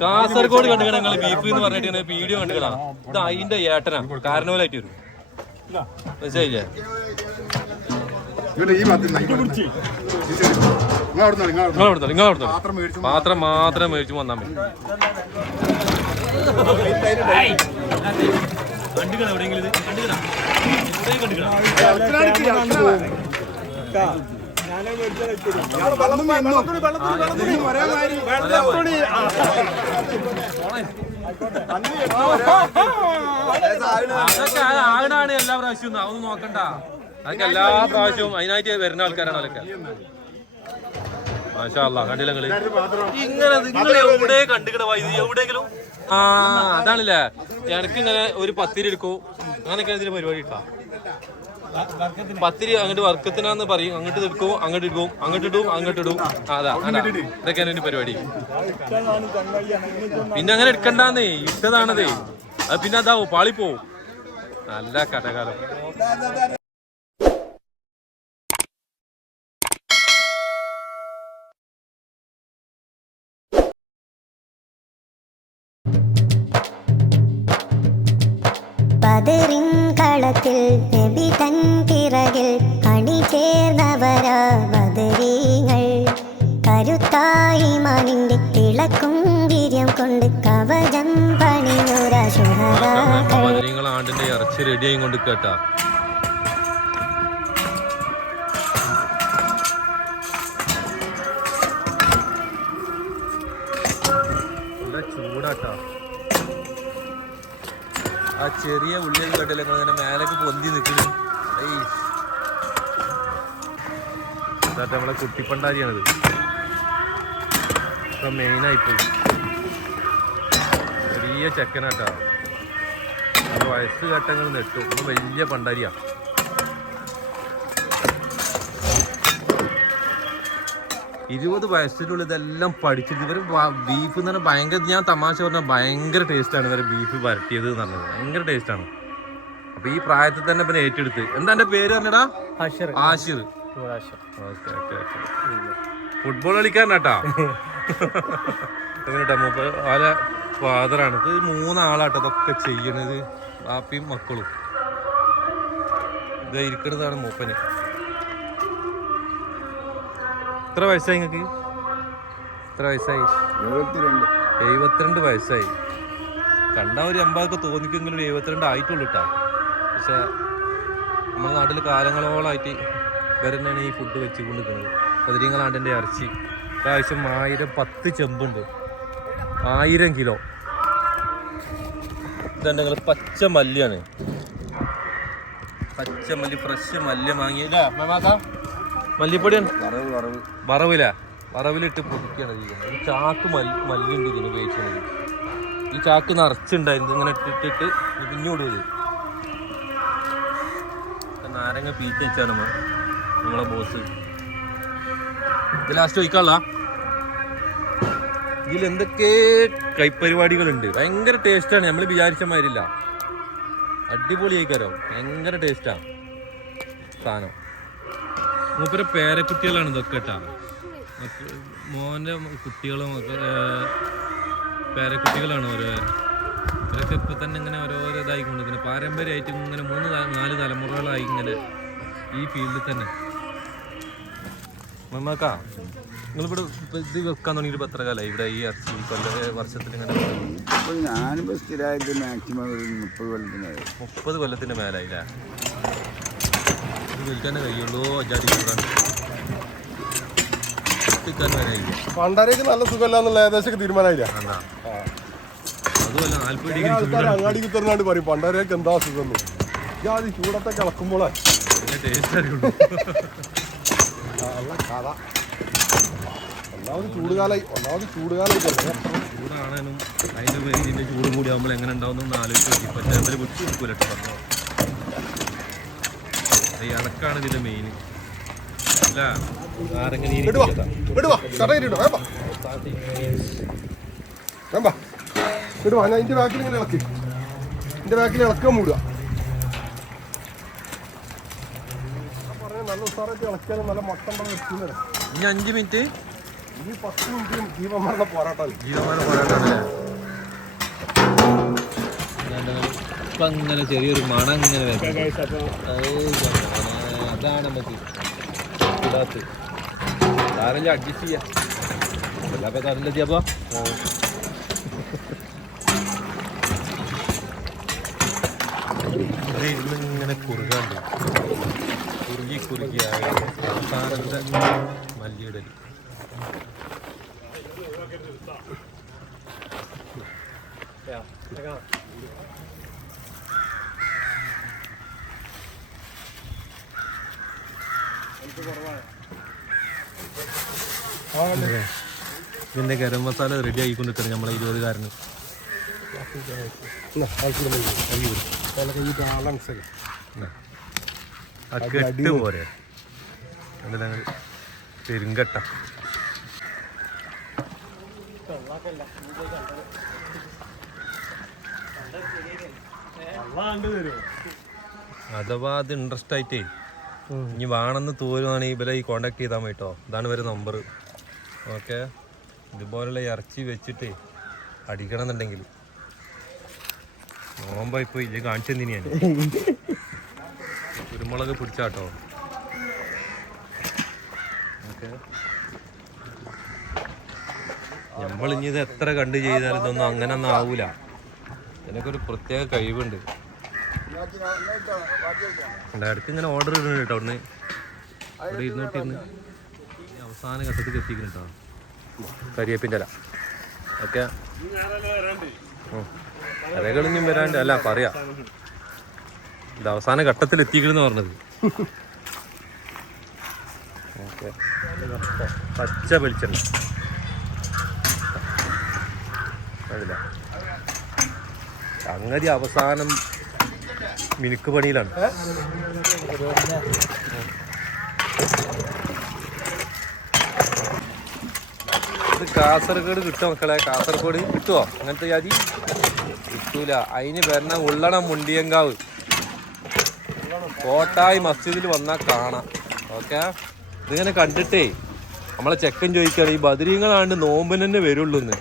കാസർഗോഡ് കണ്ടുകണ നിങ്ങൾ ബീഫ് എന്ന് പറഞ്ഞിട്ട് വീഡിയോ കണ്ടുകണ ഇത് അതിന്റെ ഏട്ടനാ. കാരണവലായിട്ട് വരും. മനസ്സിലായില്ലേ? പാത്രം മാത്രം മേടിച്ചു വന്നാൽ മതി. കണ്ടുകണ എവിടെയെങ്കിലും കണ്ടുകണ? അതൊക്കെ ആ- ആകണാണ് എല്ലാ പ്രാവശ്യവും അതൊന്നും നോക്കണ്ട. അതൊക്കെ എല്ലാ പ്രാവശ്യവും അതിനായിട്ട് വരുന്ന ആൾക്കാരാണ് അതൊക്കെ. കണ്ടില്ല ഇങ്ങനെ നിങ്ങൾ എവിടെ കണ്ടുകിട വൈദ്യുതി എവിടെയെങ്കിലും? ആ അതാണല്ലേ. എനിക്ക് ഇങ്ങനെ ഒരു പത്തിരി എടുക്കൂ. അങ്ങനെയൊക്കെ ഇതിന് പരിപാടി ഇട്ടാ. പത്തിരി അങ്ങോട്ട് വർക്കത്തിനാന്ന് പറയും. അങ്ങോട്ട് എടുക്കും അങ്ങോട്ട് എടുക്കും അങ്ങോട്ട് ഇടും അങ്ങോട്ട് ഇടും. അതാ അതാ. ഇതൊക്കെയാണ് എന്റെ പരിപാടി. പിന്നെ അങ്ങനെ എടുക്കണ്ടാന്നേ ഇട്ടതാണതേ. അത് പിന്നെ അതാവും പാളിപ്പോവും നല്ല കടകാലം. ബദറിൻ കളത്തിൽ നബി തൻ പിറകിൽ അണിചേർന്നവരാ ബദരീങ്ങൾ കരുത്തായി മണിന്റെ തിളക്കും വീര്യം കൊണ്ട് കവചം പണിയുര ശുഹറാക്കൾ. നിങ്ങൾ ആണ്ടിന്റെ ഇറച്ചി റെഡിയായി കൊണ്ട് കേട്ടാ. ചെറിയ ഉള്ളിയൊക്കെ കേട്ടില്ല നിങ്ങൾ ഇങ്ങനെ മേലേക്ക് പൊന്തി നിൽക്കുന്നു ഇതാട്ടെ നമ്മളെ കുട്ടിപ്പണ്ടാരിയാണിത്. ഇപ്പൊ മെയിനായിപ്പോയി ചെറിയ ചെക്കനാട്ടാ. വയസ്സ് ഘട്ടങ്ങൾ നെട്ടു. വലിയ പണ്ടാരിയാ. ഇരുപത് വയസ്സിനുള്ളിൽ ഇതെല്ലാം പഠിച്ചിട്ട് ഇവർ ബീഫ് എന്ന് പറഞ്ഞാൽ ഭയങ്കര ഞാൻ തമാശ പറഞ്ഞാൽ ഭയങ്കര ടേസ്റ്റാണ് ഇവരെ ബീഫ് വരട്ടിയത് എന്ന് പറഞ്ഞത് ഭയങ്കര ടേസ്റ്റാണ് അപ്പൊ ഈ പ്രായത്തിൽ തന്നെ പിന്നെ ഏറ്റെടുത്ത്. എന്താ എന്റെ പേര് പറഞ്ഞടാ? ആഷിർ. ഫുട്ബോൾ കളിക്കാരനാട്ടാ എങ്ങനെട്ടാ ആല ഫാദറാണ് ഇത് മൂന്നാളാട്ടോ ഇതൊക്കെ ചെയ്യണത്. ബാപ്പിയും മക്കളും. ഇത് ഇരിക്കുന്നതാണ് മൂപ്പന്. എത്ര വയസ്സായി നിങ്ങൾക്ക് എത്ര വയസ്സായി? എഴുപത്തിരണ്ട്. വയസ്സായി. കണ്ടാൽ ഒരു എൺപതൊക്കെ തോന്നിക്കെങ്കിലും എഴുപത്തിരണ്ട് ആയിട്ടുള്ളൂ കേട്ടാ പക്ഷെ നമ്മുടെ നാട്ടിൽ കാലങ്ങളോളായിട്ട് വരുന്നതാണ് ഈ ഫുഡ് വെച്ച് കൊണ്ടിരിക്കുന്നത് പതിരീങ്ങളാണ്ടിന്റെ ഇറച്ചി. പ്രാവശ്യം ആയിരം പത്ത് ചെമ്പുണ്ട്. ആയിരം കിലോ. ഇതുണ്ടെങ്കിൽ പച്ച മല്ലിയാണ്. പച്ച മല്ലി ഫ്രഷ് മല്ലി വാങ്ങിയല്ലേ മല്ലിപ്പൊടിയാണ്. വറവ് വറവ്. വറവില? വറവിലിട്ട് പൊതിക്കാണ് ഈ ചാക്ക് മല്ലി മല്ലിയുണ്ട് ഇതിന് ഉപയോഗിക്കുന്നത്. ഈ ചാക്ക് നിറച്ചുണ്ടായിരുന്നു ഇങ്ങനെ ഇട്ടിട്ടിട്ട് ഇടിഞ്ഞോടും ഇത്. ഇത് നാരങ്ങ പീറ്റ് വെച്ചാണ് നമ്മൾ നമ്മളെ ബോസ് ഇത് ലാസ്റ്റ് ഒഴിക്കാനുള്ള. ഇതിൽ എന്തൊക്കെ കൈപ്പരിപാടികളുണ്ട്. ഭയങ്കര ടേസ്റ്റാണ് നമ്മൾ വിചാരിച്ച മാതിരില്ല അടിപൊളി ആയിക്കാരോ. ഭയങ്കര ടേസ്റ്റാണ് സാധനം. മൂപ്പരെ പേരക്കുട്ടികളാണ് ഇതൊക്കെ കേട്ടാ. മോന്റെ കുട്ടികളും ഒക്കെ, പേരക്കുട്ടികളാണ് ഓരോ. ഇവരൊക്കെ ഇപ്പൊ തന്നെ ഇങ്ങനെ ഓരോരോ ഇതായിക്കൊണ്ടിരിക്കുന്നത് പാരമ്പര്യമായിട്ട് ഇങ്ങനെ മൂന്ന് നാല് തലമുറകളായി ഇങ്ങനെ ഈ ഫീൽഡിൽ തന്നെ. മമ്മക്കാ നിങ്ങളിവിടെ ഇപ്പൊ ഇത് വെക്കാൻ തുടങ്ങിയിട്ട് എത്ര കാലമായി ഇവിടെ ഈ ഇറച്ചി കൊല്ല വർഷത്തിൽ ഇങ്ങനെ അപ്പോൾ ഞാനിപ്പോൾ സ്ഥിരമായിട്ട് മാക്സിമം ഒരു മുപ്പത് കൊല്ലത്തിന് മുപ്പത് കൊല്ലത്തിന്റെ മേലായില്ലേ? വിൽക്കാനേ കഴിയുള്ളൂ അജാതി എത്തിക്കാൻ വരായില്ല പണ്ടാരേക്ക് നല്ല സുഖമല്ല എന്നുള്ള ഏകദേശം തീരുമാനമായില്ല? അതാ. അതുമല്ല നാല്പത് ഡിഗ്രി ആൾക്കാർ അങ്ങാടി കുത്തറിനാണ്ട് പറയും പണ്ടാരേക്ക് എന്താ സുഖം ജാതി ചൂടത്തെ കിളക്കുമ്പോളെ അതിന്റെ ടേസ്റ്റ് അറിയുള്ളൂ നല്ല കഥ. ഒന്നാമത് ചൂടുകാലായി ഒന്നാമത് ചൂടുകാലായി ചൂടാണേനും അതിന്റെ ഇതിന്റെ ചൂട് കൂടി ആകുമ്പോൾ എങ്ങനെ ഉണ്ടാവും ആലോചിച്ച് നോക്കി. പക്ഷേ ഈ ഇളക്കാണ് ഇതിന്റെ മെയിൻ അല്ല ഇടുവാ ഞാൻ ബാക്കിൽ ഇങ്ങനെ ഇളക്കി. ബാക്കിൽ ഇളക്കാൻ മൂടുക നല്ല ഉസാറായിട്ട് ഇളക്കിയാലും നല്ല മട്ടം പണം വെക്കുന്നത് ഇനി അഞ്ച് മിനിറ്റ് ഇനി പത്ത് മിനിറ്റും ജീവന്മാരുടെ പോരാട്ടം. ജീവന്മാരുടെ പോരാട്ടമല്ലേ ഇപ്പൊ അങ്ങനെ ചെറിയൊരു മണം ഇങ്ങനെ വരും. അതാണ് നമുക്ക് ഇടാത്ത് അഡ്ജസ്റ്റ് ചെയ്യാം. അല്ലാതെ സാരല്ലെത്തിയപ്പോ ഇങ്ങനെ കുറുകാണ്ട് കുറുകി കുറുകി അവസാനത്തെ മല്ലിയിടൽ. ഇതിന്റെ ഗരം മസാല റെഡി ആയിക്കൊണ്ടിരിക്കണം നമ്മളെ ഇരുപതുകാരന്. കെട്ട് പോരെ. പെരുങ്കട്ട. അഥവാ അത് ഇൻട്രസ്റ്റ് ആയിട്ടേ ഇനി വേണമെന്ന് തോരുവാണെങ്കിൽ ഇവരെ ഈ കോണ്ടാക്ട് ചെയ്താൽ മതി ഇതാണ് ഇവരെ നമ്പർ ഓക്കെ? ഇതുപോലുള്ള ഇറച്ചി വെച്ചിട്ട് അടിക്കണം എന്നുണ്ടെങ്കിൽ നോമ്പായി പോയി ഇത് കാണിച്ചു ഞാൻ കുരുമുളക് പിടിച്ചാട്ടോ. ഓക്കെ? നമ്മളിഞ്ഞിത് എത്ര കണ്ട് ചെയ്താലും ഇതൊന്നും അങ്ങനെ ഒന്നും ആവൂല. ഇതിനൊക്കെ ഒരു പ്രത്യേക കഴിവുണ്ട്. ഇടയ്ക്ക് ഇങ്ങനെ ഓർഡർ ഇടുന്നുണ്ട് കേട്ടോ അവിടുന്ന്. ഇവിടെ ഇരുന്നൂറ്റി ഇരുന്ന്. അവസാന ഘട്ടത്തിൽ എത്തിക്കുന്നു കേട്ടോ. കരിയേപ്പിന്റെ ഇല. ഓക്കെ. ഇലകളിഞ്ഞും വരാണ്ട്. അല്ല പറയാ. ഇത് അവസാന ഘട്ടത്തിൽ എത്തിക്കണെന്ന് പറഞ്ഞത്. ഓക്കെ. പച്ച വെളിച്ചെണ്ണ. അതില്ല സംഗതി അവസാനം മിനുക്ക് പണിയിലാണ്. ഇത് കാസർഗോഡ് കിട്ടും മക്കളെ? കാസർഗോഡ് കിട്ടുമോ അങ്ങനത്തെ ജാതി കിട്ടൂല. അതിന് വരണ ഉള്ളണം മുണ്ടിയങ്കാവ്. കോട്ടായി മസ്ജിദിൽ വന്നാൽ കാണാം. ഓക്കെ? ഇതിങ്ങനെ കണ്ടിട്ടേ നമ്മളെ ചെക്കൻ ചോദിക്കുകയാണ് ഈ ബദരീങ്ങളാണ്ട് നോമ്പിന് തന്നെ വരുള്ളൂ എന്ന്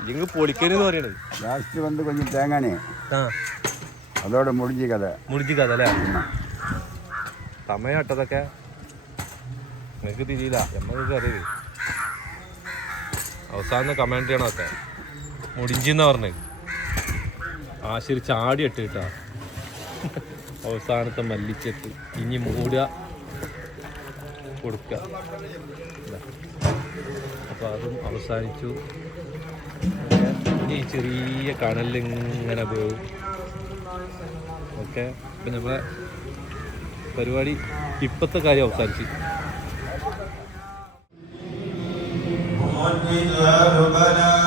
ഇല്ലെങ്കിൽ പൊളിക്കനെന്ന് പറയണത്. ലാസ്റ്റ് വന്ന് കൊഞ്ഞ് തേങ്ങാനേ. ആ. അതോടെ മുടിഞ്ഞ കഥ. മുടിച്ച് കഥ അല്ലേ? സമയട്ടതൊക്കെ നിങ്ങൾക്ക് തിരിയില്ല. നമ്മൾക്ക് അറിയില്ല അവസാനം കമാൻഡ് ചെയ്യണമൊക്കെ എന്ന് പറഞ്ഞത് ആശിരി ചാടി ഇട്ട് കിട്ടാ അവസാനത്തെ മല്ലിച്ചെട്ട് ഇനി മൂടുക. കൊടുക്കുക ഇതാ. അപ്പൊ അതും അവസാനിച്ചു. ഈ ചെറിയ കടലിങ്ങനെ പോകും ഓക്കെ അപ്പം നമ്മളെ പരിപാടി ഇപ്പോഴത്തെ കാര്യം അവസാനിച്ചു الجبال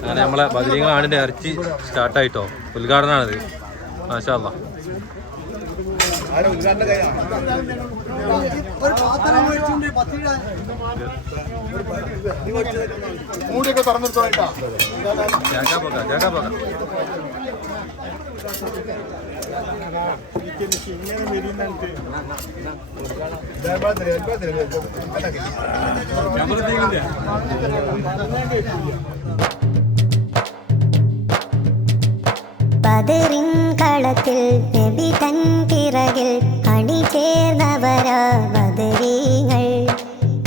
അങ്ങനെ നമ്മളെ ബദരീങ്ങൾ ആടിന്റെ ഇറച്ചി സ്റ്റാർട്ടായിട്ടോ. ഉദ്ഘാടനമാണിത്. മാഷാ മൂടിയൊക്കെ തുറന്നിട്ടോ ബദറിൻ കളത്തിൽ നബി തൻ പിറകിൽ അണി ചേർന്നവരാ ബദരീങ്ങൾ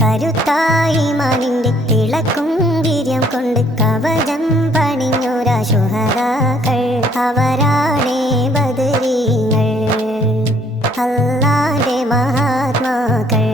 കരുത്തായി മാനിന്റെ തിളക്കും വീര്യം കൊണ്ട് കവചം പണിഞ്ഞൊരാ ശുഹരാക്കൾ. അവരാണേ ബദരീങ്ങൾ അല്ലാതെ മഹാത്മാക്കൾ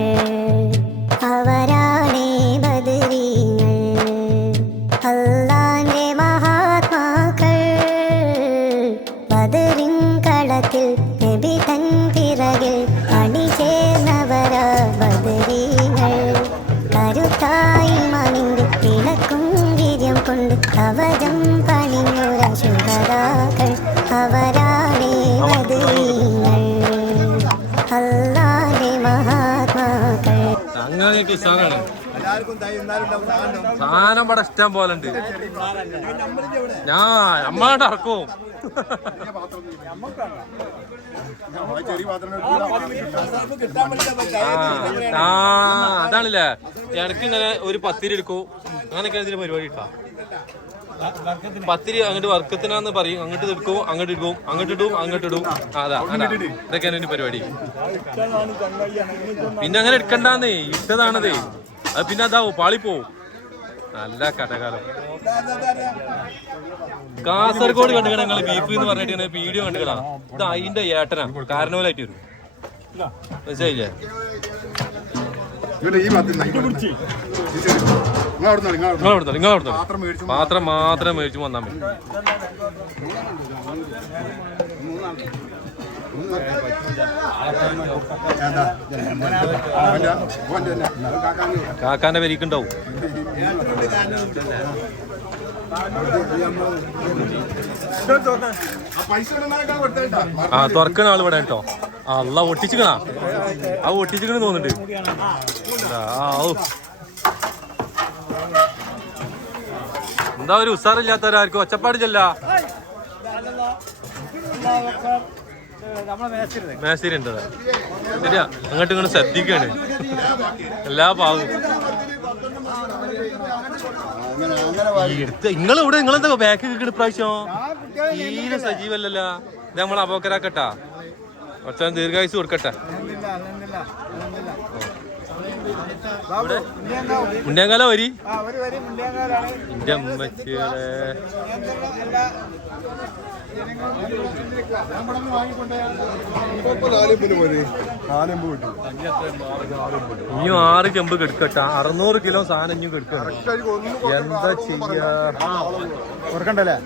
സാധനം ഇവിടെ ഇഷ്ടം പോലെ ഉണ്ട്. ഞാൻ നമ്മളാണ്ട് ഇറക്കും. ആ അതാണല്ലേ. ഇടയ്ക്ക് ഇങ്ങനെ ഒരു പത്തിരി എടുക്കും. അങ്ങനെയൊക്കെ ഇതിന് പരിപാടി ഇട്ടാ. പത്തിരി അങ്ങോട്ട് വർക്കത്തിനാന്ന് പറയും. അങ്ങോട്ട് എടുക്കും അങ്ങോട്ട് ഇടും അങ്ങോട്ട് ഇടും അങ്ങോട്ട് ഇടും. അതാ അതാ. ഇതൊക്കെയാണ് ഇതിന് പരിപാടി. പിന്നെ അങ്ങനെ എടുക്കണ്ടാന്നേ. ഇട്ടതാണതേ. അത് പിന്നെ അതാവോ പാളിപ്പോവും. നല്ല കടകാലം. കാസർഗോഡ് കണ്ടുകണ നിങ്ങൾ ബീഫ് എന്ന് പറഞ്ഞിട്ട് വീഡിയോ കണ്ടുകണ. ഇത് അതിന്റെ ഏട്ടനാ. കാരണവലായിട്ട് വരും. മനസ്സിലായില്ലേ? പാത്രം മാത്രം മേടിച്ചു വന്നാൽ മതി. കാക്കാന്റെ പെരിക്കുണ്ടാവും. ആ തുറക്കുന്ന ആൾ ഇവിടെ കേട്ടോ. ആ അല്ല ഒട്ടിച്ചിക്കണാ. ആ ഒട്ടിച്ചിക്കണ തോന്നുന്നുണ്ട്. എന്താ ഒരു ഉസാറില്ലാത്തവരാർക്കും ഒച്ചപ്പാട് ചെല്ല? മേശേരി ഉണ്ട് ശരിയാ. അങ്ങോട്ട് ഇങ്ങോട്ട് ശ്രദ്ധിക്കാണ്. എല്ലാ ഭാഗവും. എടുത്ത് നിങ്ങൾ ഇവിടെ നിങ്ങളെന്താ ബാക്ക് കിക്കണ പ്രാവശ്യം തീരെ സജീവല്ലല്ലോ. ഇത് നമ്മൾ അപോക്കരാക്കട്ടാ കുറച്ചാൽ ദീർഘായുസ് കൊടുക്കട്ടെ. മുണ്ടിയാങ്കാല വരി? എന്റെ അമ്മച്ചിയുടെ ഇനിയും ആറ് ചെമ്പ് കെടുക്കട്ട. അറുന്നൂറ് കിലോ സാധനം ഇനിയും കെടുക്കണം എന്താ ചെയ്യാ? ഓർക്കണ്ടല്ലേ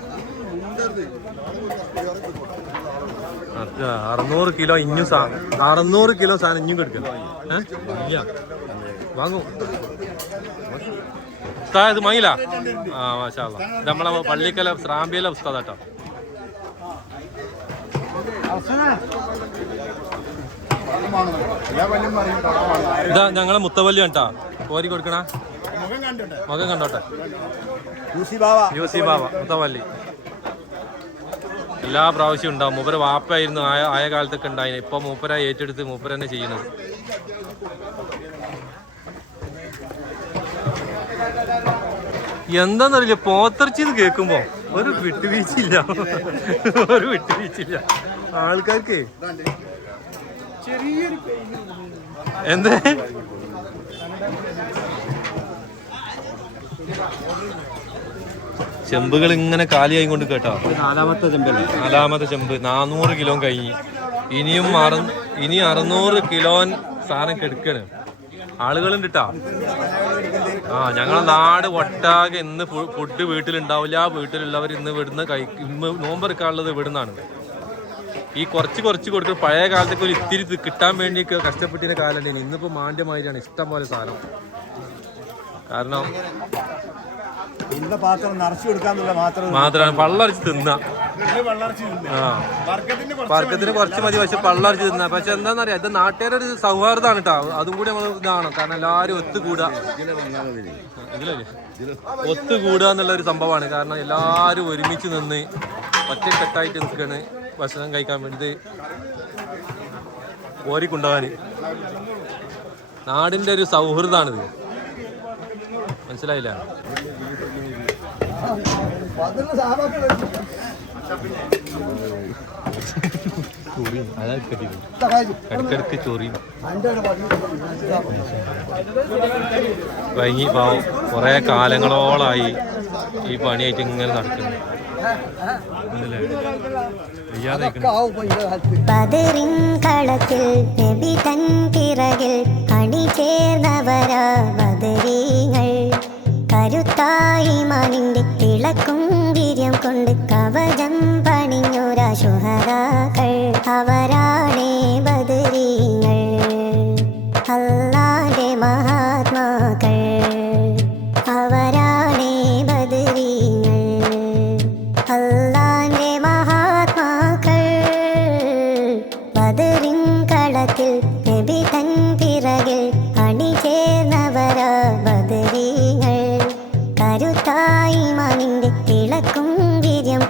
അറുന്നൂറ് കിലോ ഇഞ്ഞു സാ അറുന്നൂറ് കിലോ സാധനം ഇഞ്ഞും കെടുക്കണം? വാങ്ങൂ. ഉസ്താദ് ഇത് ആ മാഷാ നമ്മളെ പള്ളിക്കല സ്രാമ്പിയിലെ ഉസ്താദ് കേട്ടോ ഇതാ ഞങ്ങളെ മുത്തവല്ലി കേട്ടാ കോരി കൊടുക്കണ. മുഖം കണ്ടിട്ടെ. യൂസി ബാബ മുത്തവല്ലി. എല്ലാ പ്രാവശ്യവും ഉണ്ടാവും. മൂപ്പര വാപ്പായിരുന്നു ആയ ആയ കാലത്തൊക്കെ ഉണ്ടായിന്. ഇപ്പൊ മൂപ്പര ഏറ്റെടുത്ത് മൂപ്പര തന്നെ ചെയ്യുന്നത്. എന്താന്നറിയില്ല പോത്തിറച്ചിന്ന് കേൾക്കുമ്പോ ഒരു വിട്ടുവീഴ്ചയില്ല. ഒരു വിട്ടുവീഴ്ചയില്ല. ആൾക്കാർക്ക് എന്തേ? ചെമ്പുകൾ ഇങ്ങനെ കാലിയായി കൊണ്ട് കേട്ടോ. നാലാമത്തെ ചെമ്പ് നാലാമത്തെ ചെമ്പ്. നാനൂറ് കിലോ കഴിഞ്ഞ്. ഇനിയും ഇനി അറുന്നൂറ് കിലോൻ സാധനം കെടുക്കാണ്. ആളുകളുണ്ട് ട്ടാ ആ ഞങ്ങളെ നാട് ഒട്ടാകെ ഇന്ന് ഫുഡ് വീട്ടിലുണ്ടാവില്ല. വീട്ടിലുള്ളവർ ഇന്ന് ഇവിടുന്ന് കഴി ഇന്ന് നോമ്പെടുക്കാനുള്ളത് ഇവിടുന്നാണ്. ഈ കുറച്ച് കുറച്ച് കൊടുത്ത് പഴയ കാലത്തൊക്കെ ഒരു ഇത്തിരി കിട്ടാൻ വേണ്ടി കഷ്ടപ്പെട്ടിരുന്ന കാലം ഇന്നിപ്പോ മാന്യമായിട്ടാണ് ഇഷ്ടം പോലെ സാധനം. കാരണം മാത്രമാണ് പള്ളറിച്ച് തിന്ന. വർക്കത്തിന് കുറച്ച് മതി. പക്ഷെ പള്ളറിച്ച് തിന്ന പക്ഷെ എന്താണെന്നറിയാം ഇത് നാട്ടുകാരുടെ ഒരു സൗഹാർദ്ദമാണ് കേട്ടോ അതും കൂടി നമ്മൾ ഇതാണ്. കാരണം എല്ലാവരും ഒത്തുകൂടുക ഇതിലല്ലേ ഒത്തുകൂടുക എന്നുള്ള ഒരു സംഭവമാണ്. കാരണം എല്ലാവരും ഒരുമിച്ച് നിന്ന് ഒറ്റക്കെട്ടായിട്ട് നിൽക്കുകയാണ് ഭക്ഷണം കഴിക്കാൻ വേണ്ടി കോരിക്കൊണ്ടുപോകാൻ നാടിന്റെ ഒരു സൗഹൃദമാണിത് മനസ്സിലായില്ല? ചൊറിയും അതാ കിട്ടിയത് ഇടയ്ക്കിടയ്ക്ക് ചൊറിയും. വൈകി കാലങ്ങളോളായി ഈ പണിയായിട്ട് ഇങ്ങനെ നടക്കുന്നു ിൽ കളത്തിൽ തൻ പിറകിൽ ബദരീങ്ങൾ കരുത്തായി മണിന്റെ തിളക്കും വീര്യം കൊണ്ട് കവചം പണിഞ്ഞൊരാ ശുഹരാക്കൾ അവരാണേ ബദരീങ്ങൾ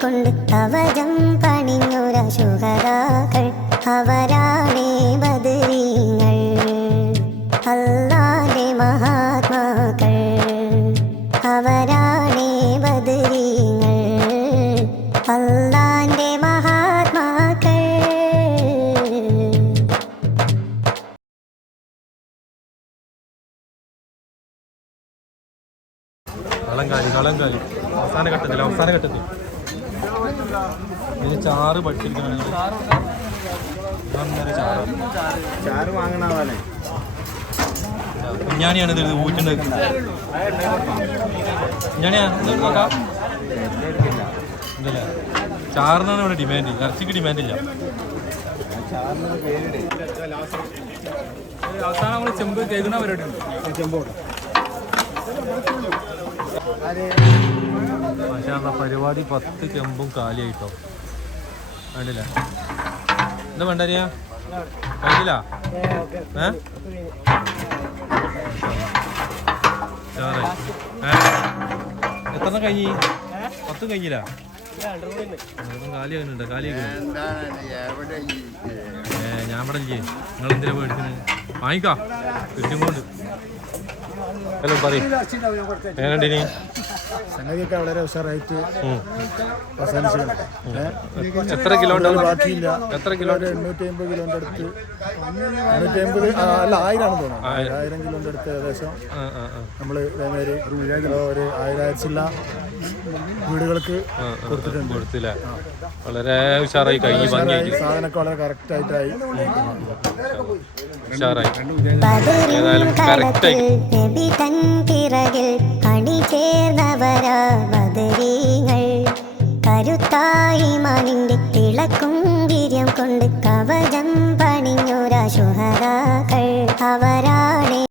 കൊണ്ട് കവചം പണിഞ്ഞുര ശുഹതാക്കൾ അവരാ ചാറ് വാങ്ങണവനെ കുഞ്ഞാണിയാണ് ഇത് ഊറ്റുന്നത് കുഞ്ഞാണിയാ നോക്കാം ചാറിനാണ് ഇവിടെ ഡിമാൻഡ് ഇറച്ചിക്ക് ഡിമാൻഡ് ഇല്ല. അവസാനം നമ്മൾ ചെമ്പ് കേൾക്കുന്ന പരിപാടി ഉണ്ട് പക്ഷേ ആ പരിപാടി പത്ത് ചെമ്പും കാലിയായിട്ടോ? കണ്ടില്ല. എന്താ വേണ്ടിയ വേണ്ടില്ല ഏ? എത്ര കഴിഞ്ഞി പത്ത് കഴിഞ്ഞില്ല രണ്ടെണ്ണം കാലി ആകുന്നുണ്ട് കാലി ആകുന്നുണ്ട് എന്താണ് എവിടെ ഈ ഏ ഞാൻ ഇവിടെ ഇല്ലേ. നിങ്ങൾ എന്തിനാ മേടിക്കുന്നത് വാങ്ങിക്കാ. കൊണ്ട്. ഹലോ പറയും. എങ്ങനെയുണ്ടിനി സംഗതിയൊക്കെ വളരെ ഉഷാറായിട്ട്. അവസാനിച്ചിട്ടുണ്ട്. എത്ര കിലോ ബാക്കിയില്ല. എത്ര എണ്ണൂറ്റി അമ്പത് കിലോന്റെ അടുത്ത്. എണ്ണൂറ്റി അമ്പത് അല്ല ആയിരമാണ് തോന്നുന്നത് ആയിരം. ആയിരം കിലോന്റെ അടുത്ത് ഏകദേശം. നമ്മൾ ഇതേമാതിരി കിലോ ഒരു ആയിരച്ചില്ല വീടുകൾക്ക് കൊടുത്തിട്ടുണ്ട്. വളരെ ഉഷാറായി കഴിഞ്ഞു സാധനമൊക്കെ വളരെ കറക്റ്റ് ആയിട്ടായി ഉഷാറായി ഏതായാലും കറക്റ്റായി. നബി തൻ പിറകിൽ അണി ചേർന്നവരാ നവരാമതരീങ്ങൾ കരുത്തായി മണിന്റെ തിളക്കും വീര്യം കൊണ്ട് കവചം പണിഞ്ഞൊരാശുഹരാക്കൾ. അവരാണേ